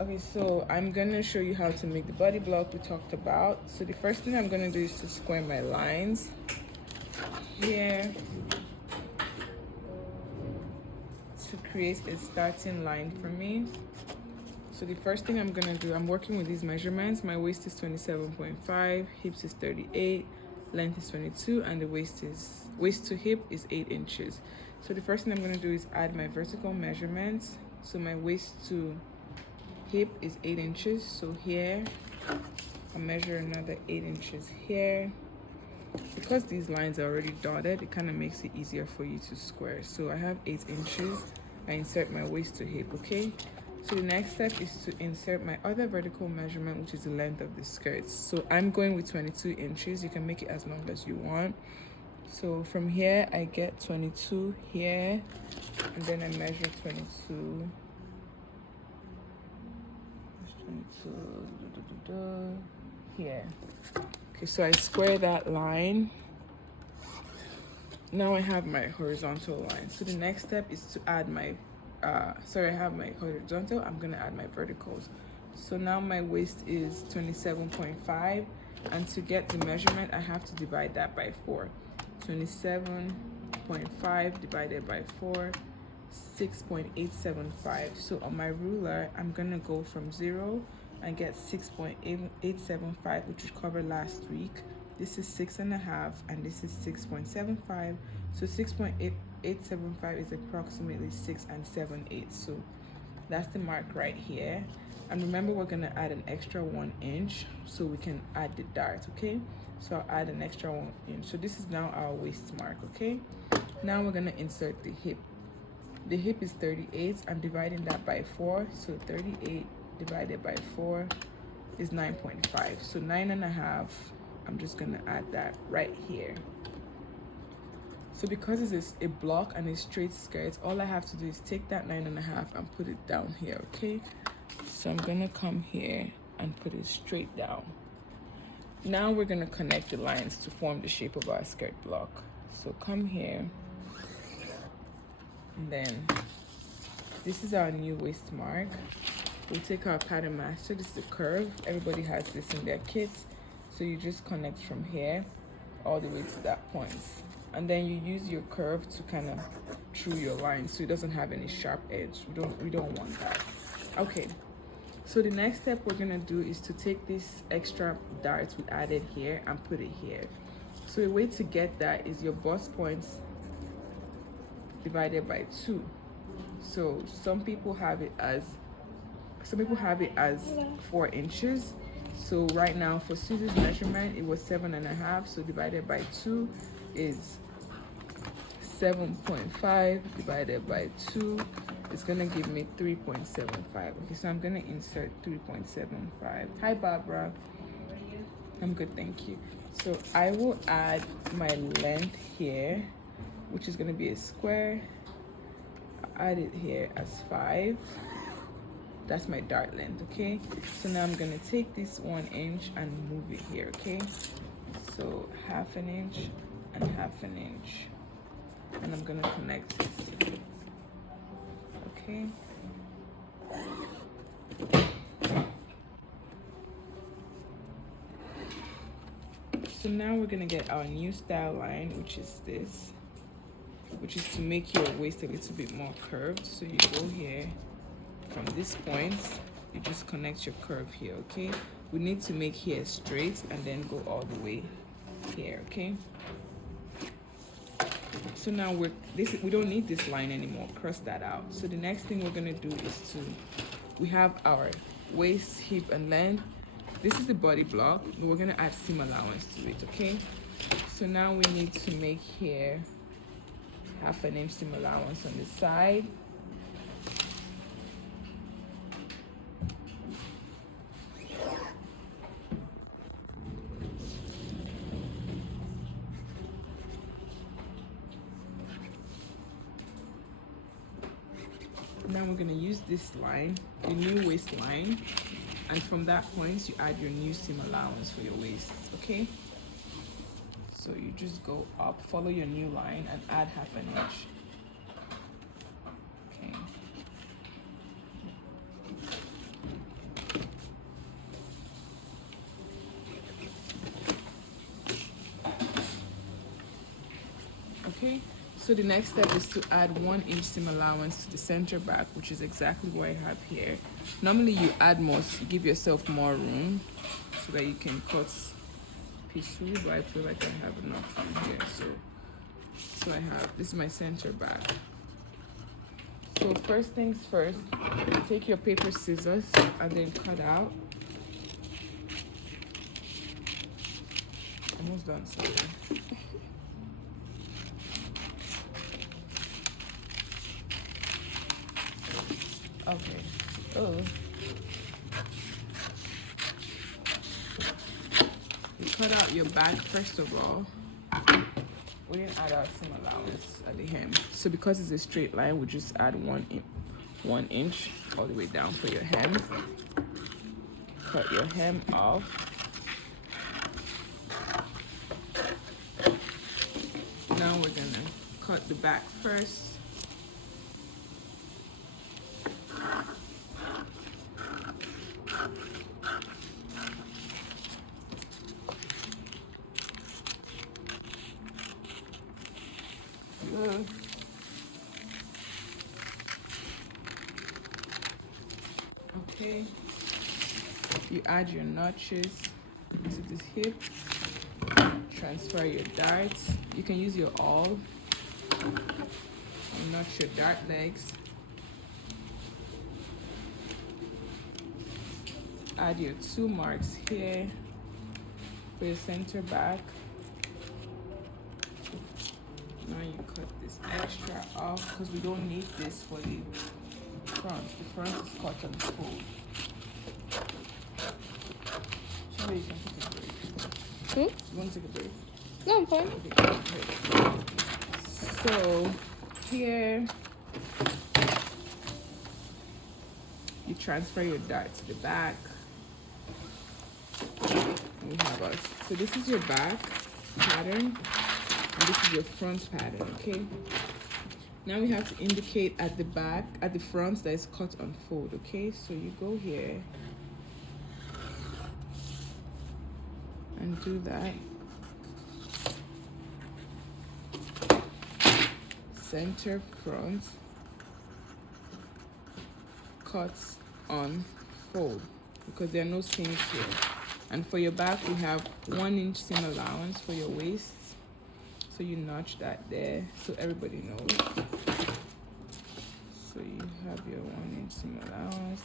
Okay, so I'm gonna show you how to make the body block we talked about. So the first thing I'm gonna do is to square my lines here to create a starting line for me. So the first thing I'm gonna do, I'm working with these measurements. My waist is 27.5, hips is 38, length is 22, and the waist to hip is 8 inches. So the first thing I'm gonna do is add my vertical measurements. So my waist to hip is 8 inches. So here, I'll measure another 8 inches here. Because these lines are already dotted, it kind of makes it easier for you to square. So I have 8 inches. I insert my waist to hip, okay? So the next step is to insert my other vertical measurement, which is the length of the skirts. So I'm going with 22 inches. You can make it as long as you want. So from here, I get 22 here, and then I measure 22. 22 here. Okay, so I square that line. Now I have my horizontal line. So the next step is to add my I have my horizontal. I'm gonna add my verticals. So now my waist is 27.5, and to get the measurement, I have to divide that by 4. 27.5 divided by 4, 6.875. So on my ruler, I'm gonna go from 0 and get 6.875, which we covered last week. This is 6.5, and this is 6.75. So 6.875 is approximately 6 7/8. So that's the mark right here. And remember, we're gonna add an extra 1 inch so we can add the dart, okay? So I'll add an extra 1 inch. So this is now our waist mark, okay? Now we're gonna insert the hip. The hip is 38. I'm dividing that by 4. So 38 divided by 4 is 9.5. So 9.5, I'm just gonna add that right here. So because it's a block and a straight skirt, all I have to do is take that 9.5 and put it down here, okay? So I'm gonna come here and put it straight down. Now we're gonna connect the lines to form the shape of our skirt block. So come here, and then this is our new waist mark. We'll take our pattern master. This is the curve. Everybody has this in their kits. So you just connect from here all the way to that point. And then you use your curve to kind of true your line so it doesn't have any sharp edge. We don't want that. Okay. So the next step we're gonna do is to take this extra dart we added here and put it here. So a way to get that is your bust points divided by 2. So some people have it as 4 inches. So right now for Susie's measurement, it was 7.5. So divided by 2 is 7.5 divided by 2. It's gonna give me 3.75. Okay, so I'm gonna insert 3.75. Hi, Barbara. I'm good, thank you. So I will add my length here, which is gonna be a square. I'll add it here as 5. That's my dart length, okay? So now I'm gonna take this 1 inch and move it here, okay? So 1/2 inch and 1/2 inch. And I'm gonna connect this, okay? So now we're gonna get our new style line, which is this, which is to make your waist a little bit more curved. So you go here, from this point, you just connect your curve here, okay? We need to make here straight and then go all the way here, okay? So now we don't need this line anymore. Cross that out. So the next thing we're gonna do is we have our waist, hip, and length. This is the body block, but we're gonna add seam allowance to it, okay? So now we need to make here 1/2 inch seam allowance on the side. Now we're gonna use this line, the new waistline, and from that point you add your new seam allowance for your waist, okay? So you just go up, follow your new line, and add 1/2 inch. Okay. So the next step is to add 1 inch seam allowance to the center back, which is exactly what I have here. Normally you add more, so you give yourself more room so that you can cut pieces, but I feel like I have enough room here. So I have, this is my center back. So first things first, take your paper scissors and then cut out. Almost done, sorry. Okay. Oh. You cut out your back first of all. We didn't add our seam allowance at the hem. So because it's a straight line, we just add 1 inch all the way down for your hem. Cut your hem off. Now we're gonna cut the back first. Good. Okay. You add your notches to this hip. Transfer your darts. You can use your awl. And notch your dart legs. Add your 2 marks here for your center back. Now you cut this extra off because we don't need this for the front. The front is cut on the fold. So you can take a break. You want to take a break? No, I'm fine. Okay, so here you transfer your dart to the back. And we have us. So this is your back pattern. And this is your front pattern, okay? Now we have to indicate at the back, at the front, that is cut on fold, okay? So you go here and do that. Center front, cuts on fold, because there are no seams here. And for your back, we have 1 inch seam allowance for your waist. So you notch that there so everybody knows. So you have your 1 inch seam allowance.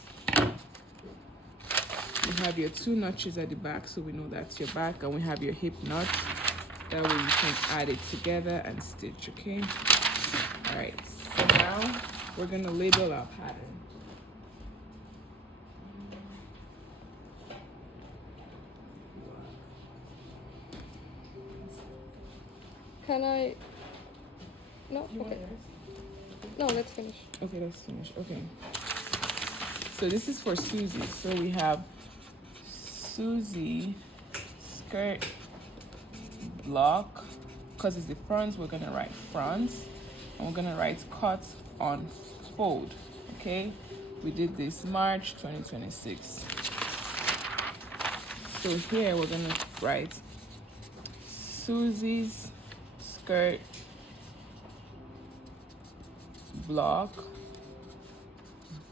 You have your 2 notches at the back, so we know that's your back, and we have your hip notch. That way you can add it together and stitch, okay? All right, so now we're gonna label our pattern. Can I? No? Okay. No, let's finish. Okay, let's finish. Okay. So this is for Susie. So we have Susie skirt block. Because it's the front, we're gonna write front. And we're gonna write cut on fold. Okay? We did this March 2026. So here we're gonna write Susie's skirt block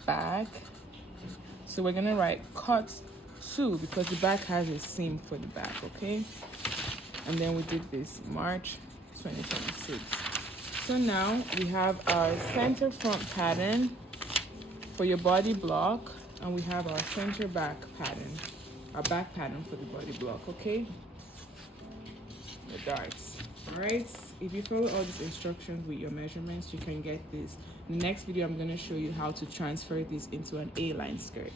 back. So we're gonna write cut 2 because the back has a seam for the back, okay? And then we did this March 2026. So now we have our center front pattern for your body block, and we have our center back pattern, our back pattern for the body block, okay? The darts. All right, if you follow all these instructions with your measurements, you can get this. In the next video, I'm going to show you how to transfer this into an A-line skirt.